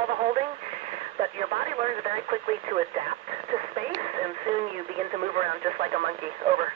all the holding, but your body learns very quickly to adapt to space, and soon you begin to move around just like a monkey. Over.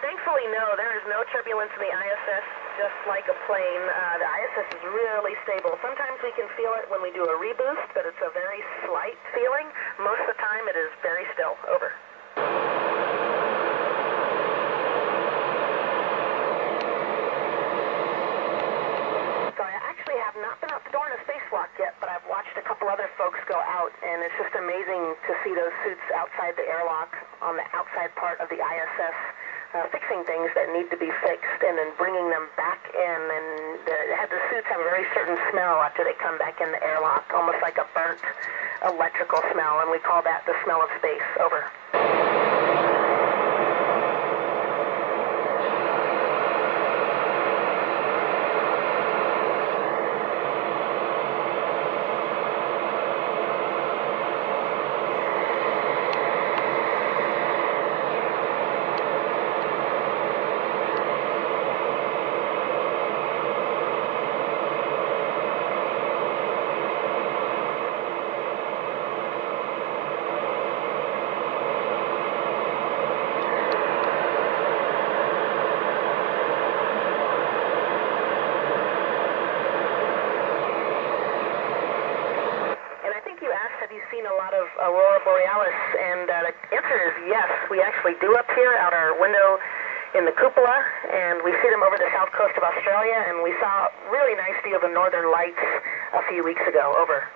Thankfully, no, there is no turbulence in the ISS, just like a plane. The ISS is really stable. Sometimes we can feel it when we do a reboost, but it's a very slight feeling. Most of the time, it is very still. Over. So I actually have not been out the door in a spacewalk yet, but I've watched a couple other folks go out, and it's just amazing to see those suits outside the airlock on the outside part of the ISS. Fixing things that need to be fixed and then bringing them back in, and the suits have a very certain smell after they come back in the airlock, almost like a burnt electrical smell, and we call that the smell of space. Over. Have you seen a lot of aurora borealis? And the answer is yes. We actually do up here out our window in the cupola, and we see them over the south coast of Australia, and we saw a really nice view of the northern lights a few weeks ago. Over.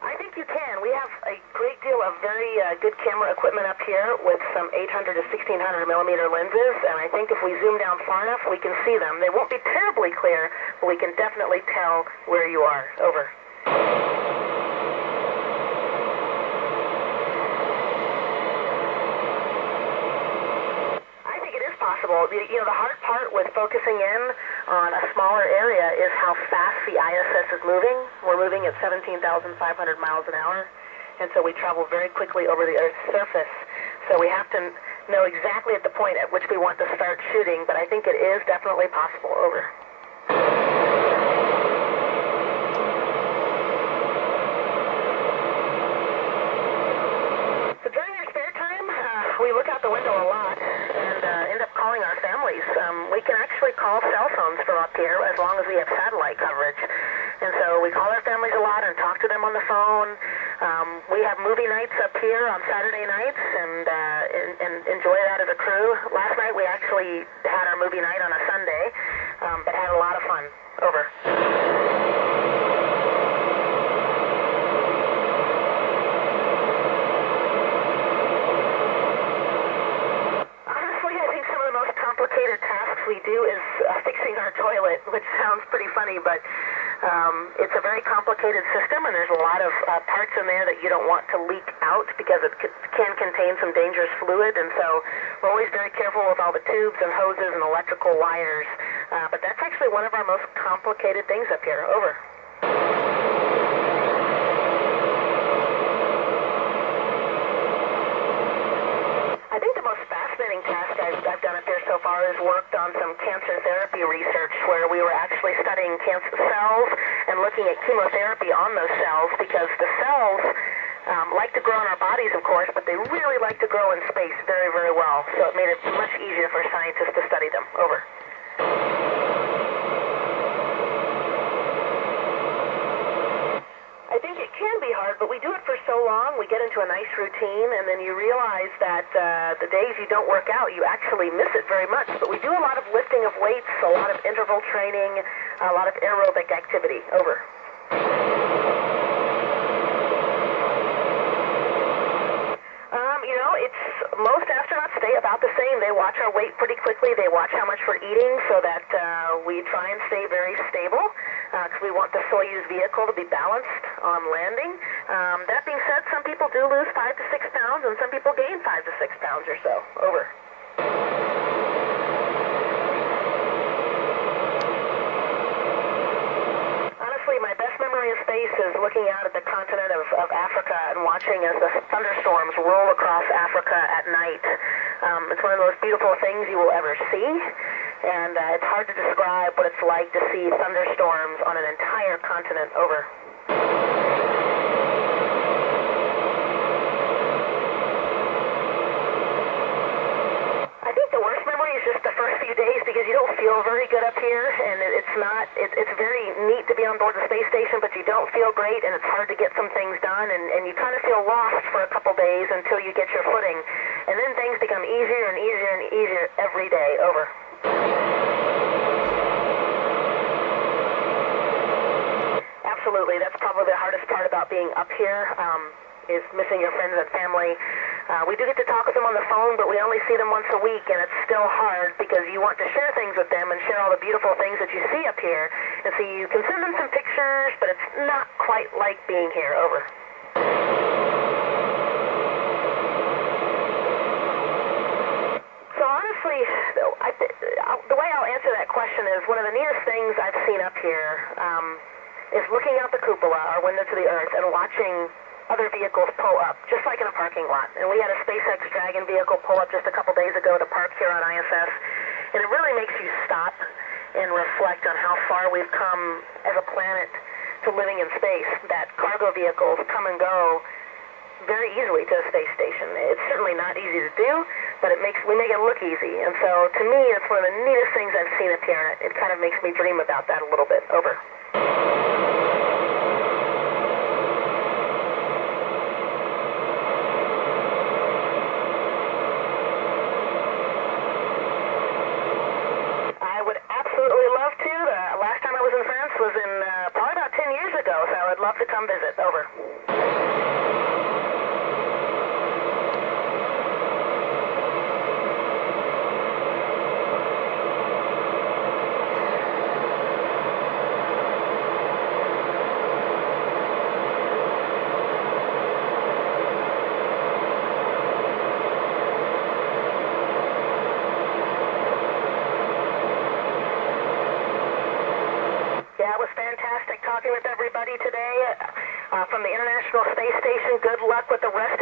I think you can. We have a great deal of very good camera equipment up here with some 800 to 1600 millimeter lenses, and I think if we zoom down far enough, we can see them. They won't be terribly clear, but we can definitely tell where you are. Over. I think it is possible. You know, the hard part with focusing in on a smaller area is how fast the ISS is moving. We're moving at 17,500 miles an hour. And so we travel very quickly over the Earth's surface. So we have to know exactly at the point at which we want to start shooting, but I think it is definitely possible. Over. So during our spare time, we look out the window a lot and end up calling our families. We can actually call cell phones from up here as long as we have satellite coverage. And so we call our families a lot and talk to them on the phone. We have movie nights up here on Saturday nights and enjoy that as a crew. Last night we actually had our movie night on a Sunday, but had a lot of fun. Over. Honestly, I think some of the most complicated tasks we do is fixing our toilet, which sounds pretty funny, but it's a very complicated system, and there's a lot of parts in there that you don't want to leak out because it can contain some dangerous fluid, and so we're always very careful with all the tubes and hoses and electrical wires. But that's actually one of our most complicated things up here. Over. I think the most fascinating task I've done up here so far is worked on some cancer therapy research where we were actually studying cancer cells and looking at chemotherapy on those cells, because the cells like to grow in our bodies, of course, but they really like to grow in space very, very well. So it made it much easier for scientists to study them. Over. I think it can be hard, but we do it for so long, we get into a nice routine, and then you realize that the days you don't work out, you actually miss it very much. But we do a lot of lifting of weights, a lot of interval training, a lot of aerobic activity. Over. You know, it's most astronauts stay about the same. They watch our weight pretty quickly. They watch how much we're eating so that we try and stay very stable because we want the Soyuz vehicle to be balanced on landing. That being said, some people do lose 5 to 6 pounds pounds, and some people gain 5 to 6 pounds or so. Over. Honestly, my best memory of space is looking out at the continent of Africa and watching as the thunderstorms roll across Africa at night. It's one of the most beautiful things you will ever see, and it's hard to describe what it's like to see thunderstorms on an entire continent. Over. I think the worst memory is just the first few days because you don't feel very good up here, and it's very neat to be on board the space station, but you don't feel great, and it's hard to get some things done, and you kind of feel lost for a couple days until you get your footing, and then things become easier and easier and easier every day. Over. Absolutely, that's probably the hardest part about being up here, is missing your friends and family. We do get to talk with them on the phone, but we only see them once a week, and it's still hard because you want to share things with them and share all the beautiful things that you see up here. And so you can send them some pictures, but it's not quite like being here. Over. So honestly, the way I'll answer that question is one of the neatest things I've seen up here is looking out the cupola, our window to the Earth, and watching other vehicles pull up, just like in a parking lot. And we had a SpaceX Dragon vehicle pull up just a couple days ago to park here on ISS. And it really makes you stop and reflect on how far we've come as a planet to living in space, that cargo vehicles come and go very easily to a space station. It's certainly not easy to do, but we make it look easy. And so to me, it's one of the neatest things I've seen up here, and it kind of makes me dream about that a little bit. Over. Was in probably about 10 years ago, so I would love to come visit. Over. Yeah, it was fantastic talking with everybody today from the International Space Station. Good luck with the rest